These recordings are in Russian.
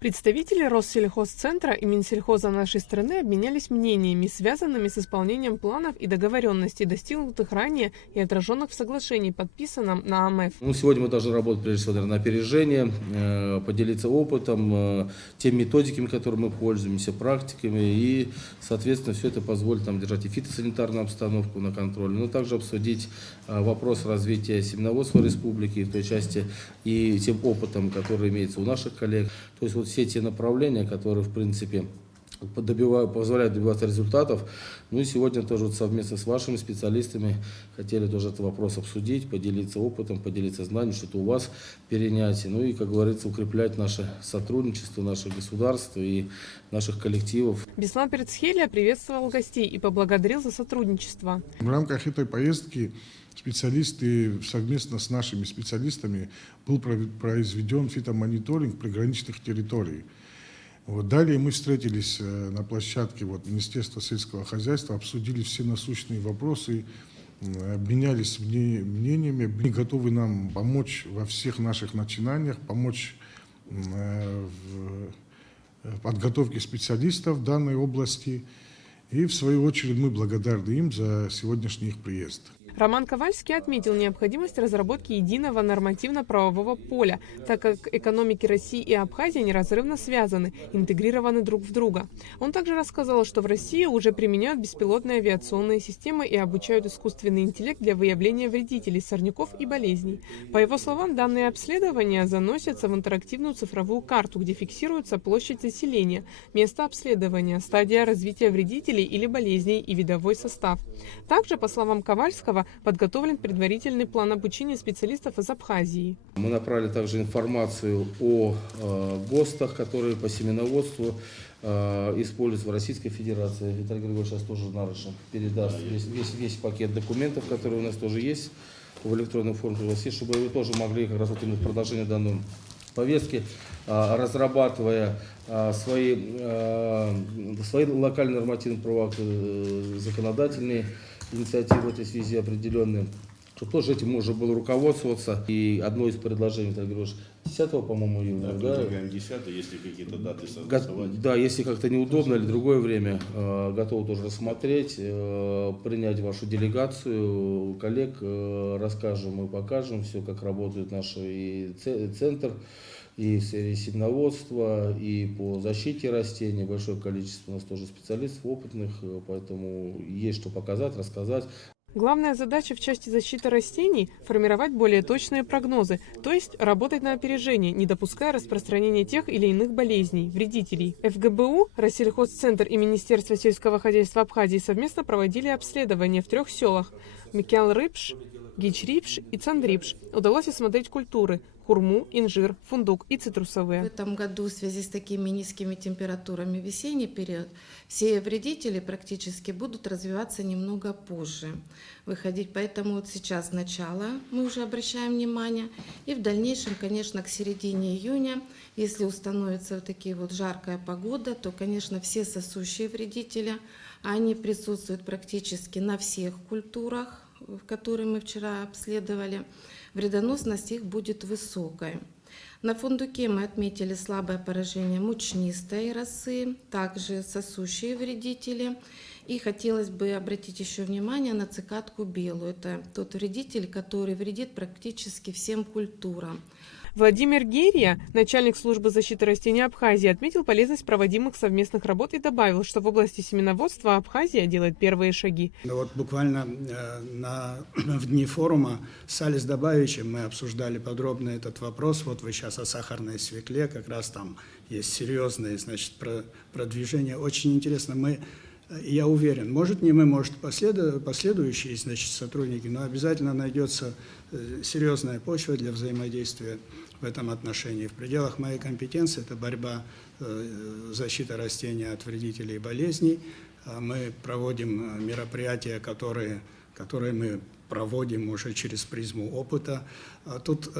Представители Россельхозцентра и Минсельхоза нашей страны обменялись мнениями, связанными с исполнением планов и договоренностей, достигнутых ранее и отраженных в соглашении, подписанном на АМЭФ. Сегодня мы должны работать, прежде всего, на опережение, поделиться опытом, теми методиками, которыми мы пользуемся, практиками. И, соответственно, все это позволит нам держать и фитосанитарную обстановку на контроле, но также обсудить вопрос развития семеноводства республики в той части и тем опытом, который имеется у наших коллег. То есть вот все те направления, которые, в принципе, позволяют добиваться результатов. И сегодня тоже вот совместно с вашими специалистами хотели тоже этот вопрос обсудить, поделиться опытом, поделиться знанием, что-то у вас перенять. И, как говорится, укреплять наше сотрудничество, наше государство и наших коллективов. Беслан Перцхелия приветствовал гостей и поблагодарил за сотрудничество. В рамках этой поездки специалисты совместно с нашими специалистами был произведен фитомониторинг приграничных территорий. Далее мы встретились на площадке Министерства сельского хозяйства, обсудили все насущные вопросы, обменялись мнениями. Они готовы нам помочь во всех наших начинаниях, помочь в подготовке специалистов в данной области. И в свою очередь мы благодарны им за сегодняшний их приезд. Роман Ковальский отметил необходимость разработки единого нормативно-правового поля, так как экономики России и Абхазии неразрывно связаны, интегрированы друг в друга. Он также рассказал, что в России уже применяют беспилотные авиационные системы и обучают искусственный интеллект для выявления вредителей, сорняков и болезней. По его словам, данные обследования заносятся в интерактивную цифровую карту, где фиксируется площадь заселения, место обследования, стадия развития вредителей или болезней и видовой состав. Также, по словам Ковальского, подготовлен предварительный план обучения специалистов из Абхазии. Мы направили также информацию о ГОСТах, которые по семеноводству используются в Российской Федерации. Виталий Григорьевич сейчас тоже нарочно передаст весь пакет документов, которые у нас тоже есть в электронной форме, чтобы вы тоже могли как раз именно в продолжение данной повестки, разрабатывая свои локальные нормативные правовые законодательные инициативы в этой связи определенные, чтобы тоже этим можно было руководствоваться. И одно из предложений, Виталий Григорьевич, 10, по-моему, июня. Да, предлагаем 10, если какие-то даты согласовать. Да, если как-то неудобно или другое время, готовы тоже рассмотреть, принять вашу делегацию, коллег, расскажем и покажем все, как работает наш и центр, и в сфере семеноводства, и по защите растений. Большое количество у нас тоже специалистов опытных, поэтому есть что показать, рассказать. Главная задача в части защиты растений – формировать более точные прогнозы, то есть работать на опережение, не допуская распространения тех или иных болезней, вредителей. ФГБУ, Россельхозцентр и Министерство сельского хозяйства Абхазии совместно проводили обследования в 3 селах – Микялрипш, Гичрипш и Цандрипш. Удалось осмотреть культуры – хурму, инжир, фундук и цитрусовые. В этом году в связи с такими низкими температурами в весенний период все вредители практически будут развиваться немного позже, выходить. Поэтому вот сейчас начало мы уже обращаем внимание. И в дальнейшем, конечно, к середине июня, если установится вот такие вот жаркая погода, то, конечно, все сосущие вредители, они присутствуют практически на всех культурах, которые мы вчера обследовали. Вредоносность их будет высокой. На фундуке мы отметили слабое поражение мучнистой росы, также сосущие вредители. И хотелось бы обратить еще внимание на цикадку белую. Это тот вредитель, который вредит практически всем культурам. Владимир Герия, начальник службы защиты растений Абхазии, отметил полезность проводимых совместных работ и добавил, что в области семеноводства Абхазия делает первые шаги. Буквально в дни форума с Алис Добавичем мы обсуждали подробно этот вопрос. Вот вы сейчас о сахарной свекле, как раз там есть серьезные, продвижения. Очень интересно. Я уверен, может не мы, может последующие, сотрудники, но обязательно найдется серьезная почва для взаимодействия в этом отношении. В пределах моей компетенции это борьба, защита растений от вредителей и болезней. Мы проводим мероприятия, которые мы проводим уже через призму опыта. Тут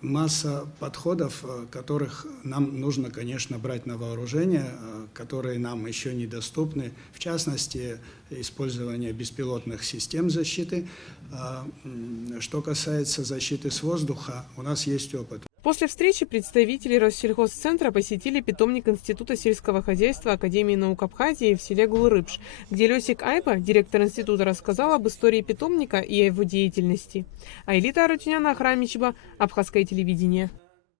масса подходов, которых нам нужно, конечно, брать на вооружение, которые нам еще недоступны. В частности, использование беспилотных систем защиты. Что касается защиты с воздуха, у нас есть опыт. После встречи представители Россельхозцентра посетили питомник Института сельского хозяйства Академии наук Абхазии в селе Гулрыбш, где Лёсик Айба, директор института, рассказал об истории питомника и о его деятельности. Айлита Арутюняна, Ахрамичева, Абхазское телевидение.